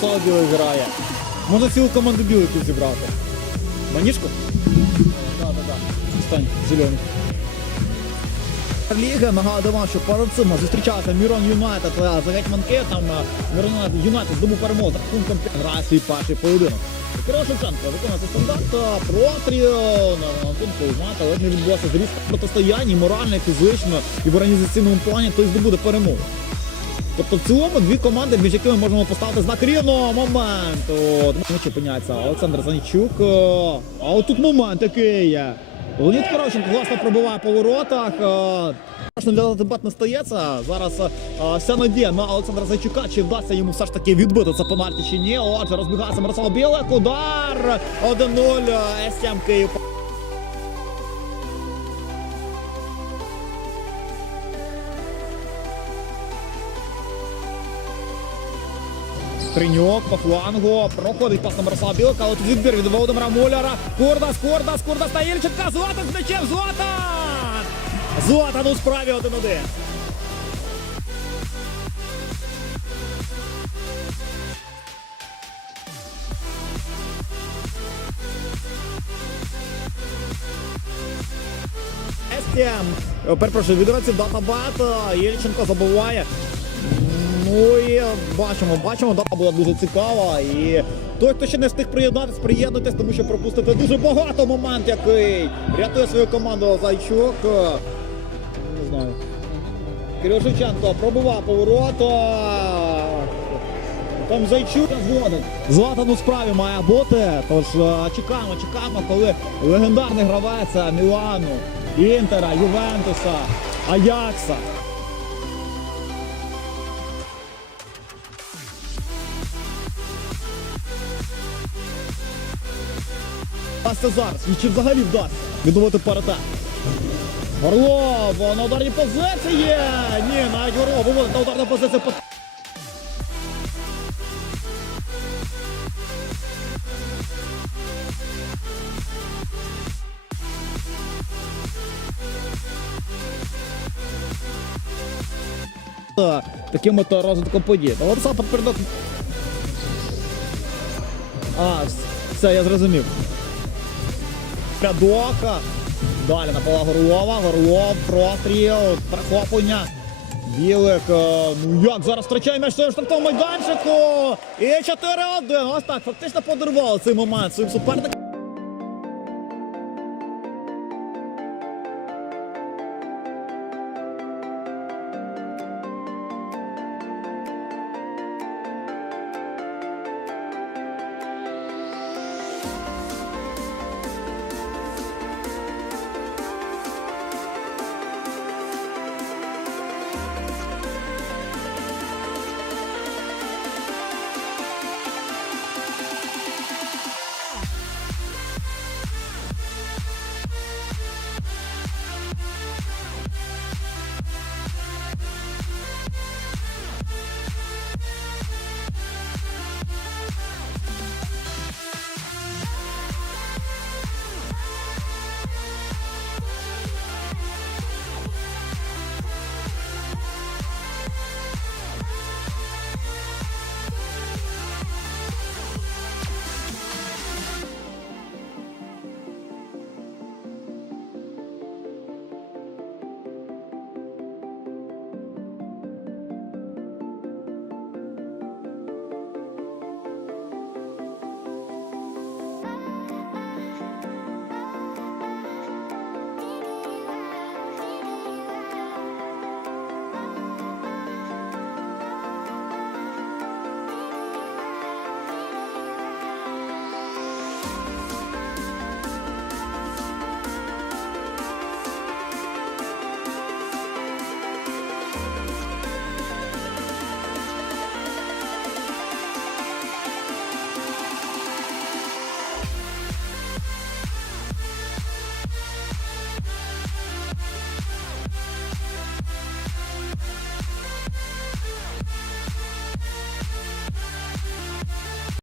Соло білий грає. Можна цілу команду білих тут зібрати. Маніжку? Так, так, так. Стань, зелений. Ліга нагадую вам, що перед цим зустрічався Мірон Юнайтед е, за гетьманки. Там е, Мірон Юнайтед здобув перемогу за рахунком грає свій перший поєдинок. Кирило Шевченко виконує цей стандарт е, простріл на Антонку знаєте, ледь не відбулося зріз протистояння і морально, фізично, і в організаційному плані той здобуде перемогу. Тобто в цілому дві команди, між якими можемо поставити знак рівного моменту. Мочі опиняється Олександр Занічук. е, А от тут момент який є. Леонід Коровченко власне пробиває по воротах. е, для дебат не стається. Зараз е, вся надія на Олександра Зайчука. Чи вдасться йому все ж таки відбити це пенальті чи ні? Отже, розбігається Мирослав Білик. Удар 1-0. СМ Київ. Триньок по флангу. Проходить пас на Мирослава Білика, але тут відбір від Володимира Муляра. Курдас, Курдас, Курдас та Ільченка. Златан з м'ячем, Златан! Златан у справі 1-1. Естіан. Е, Перепрошую, відроці. Єльченко забуває. Ну бачимо, бачимо, дата була дуже цікава. І той, хто ще не встиг приєднатися, приєднуйтесь, тому що пропустите дуже багато момент, який рятує свою команду Зайчук. Е, Не знаю. Кирил Шевченко пробував поворота. Там Зайчук зводить. Златан у справі має бути. Тож е, чекаємо, чекаємо, коли легендарний гравець Мілану, Інтера, Ювентуса, Аякса. Вдасться зараз, і чи взагалі вдасться відновити паритет. Горлов на ударній позиції. Ні, навіть Горлов виводить на ударну позицію. по- Та, Таким от розвитком подій. Владислав Подпередок. А, все, я зрозумів. Рядока. Далі на пола Горлова. Горлов, простріл, перехоплення. Білик. е, Ну як зараз втрачає м'яч в штрафному майданчику. І 4-1. Ось так, фактично подарували цей момент своїм суперникам.